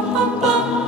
ba, ba.